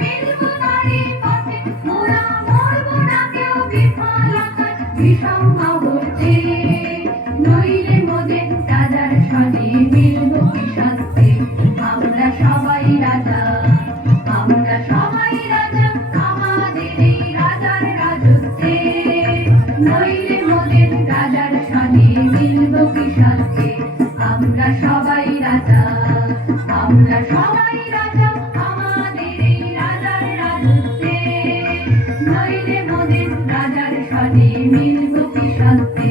মিলবো তারি পথে, মোরা মরবো না কেউ বিফলতায় বিষম অবর্তে। নইলে মোদের রাজার সাথে মিলবো কি শাস্তি, আমরা সবাই রাজা, আমরা সবাই রাজা আমাদের এই রাজার রাজত্বে। নইলে মোদের রাজার সাথে মিলবো কি শাস্তি, আমরা সবাই রাজা, আমরা সবাই রাজা আমাদের এই রাজার রাজত্বে। নইলে মোদের রাজার সাথে মিলবো কি শাস্তি।